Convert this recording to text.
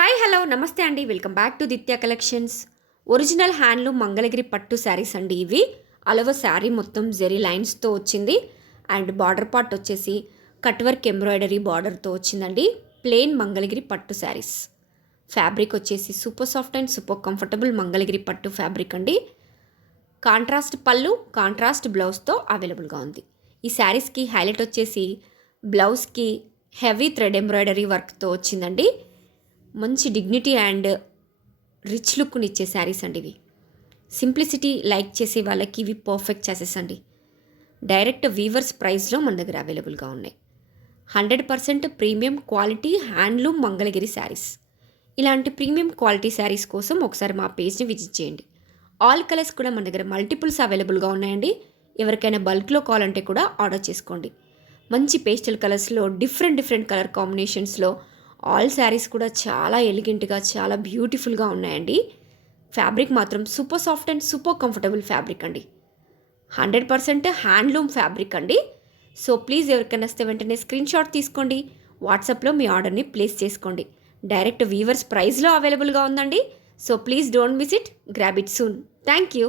Hi hello నమస్తే అండి. Welcome back to Ditya collections. Original handloom Mangalagiri పట్టు శారీస్ అండి ఇవి. అలవ శారీ మొత్తం జెరీ లైన్స్తో వచ్చింది అండ్ బార్డర్ పార్ట్ వచ్చేసి కట్ వర్క్ ఎంబ్రాయిడరీ బార్డర్తో వచ్చిందండి. ప్లెయిన్ మంగళగిరి పట్టు శారీస్. ఫ్యాబ్రిక్ వచ్చేసి super soft and super comfortable Mangalagiri పట్టు ఫ్యాబ్రిక్ అండి. కాంట్రాస్ట్ పళ్ళు, కాంట్రాస్ట్ బ్లౌజ్తో అవైలబుల్గా ఉంది. ఈ శారీస్కి హైలైట్ వచ్చేసి బ్లౌజ్కి హెవీ థ్రెడ్ ఎంబ్రాయిడరీ వర్క్తో వచ్చిందండి. మంచి డిగ్నిటీ అండ్ రిచ్ లుక్ని ఇచ్చే శారీస్ అండి ఇవి. సింప్లిసిటీ లైక్ చేసే వాళ్ళకి ఇవి పర్ఫెక్ట్ చాయిసెస్ అండి. డైరెక్ట్ వీవర్స్ ప్రైస్లో మన దగ్గర అవైలబుల్గా ఉన్నాయి. 100% premium quality handloom Mangalagiri saris. ఇలాంటి ప్రీమియం క్వాలిటీ శారీస్ కోసం ఒకసారి మా పేజ్ని విజిట్ చేయండి. ఆల్ కలర్స్ కూడా మన దగ్గర మల్టిపుల్స్ అవైలబుల్గా ఉన్నాయండి. ఎవరికైనా బల్క్లో కావాలంటే కూడా ఆర్డర్ చేసుకోండి. మంచి పేస్టల్ కలర్స్లో డిఫరెంట్ కలర్ కాంబినేషన్స్లో ఆల్ శారీస్ కూడా చాలా ఎలిగెంట్గా చాలా బ్యూటిఫుల్గా ఉన్నాయండి. ఫ్యాబ్రిక్ మాత్రం super soft and super comfortable fabric అండి. 100% హ్యాండ్లూమ్ ఫ్యాబ్రిక్ అండి. సో ప్లీజ్ ఎవరికైనా వస్తే వెంటనే స్క్రీన్ షాట్ తీసుకోండి. వాట్సాప్లో మీ ఆర్డర్ని ప్లేస్ చేసుకోండి. డైరెక్ట్ వీవర్స్ ప్రైస్లో అవైలబుల్గా ఉందండి. So please don't miss it. Grab it soon. Thank you.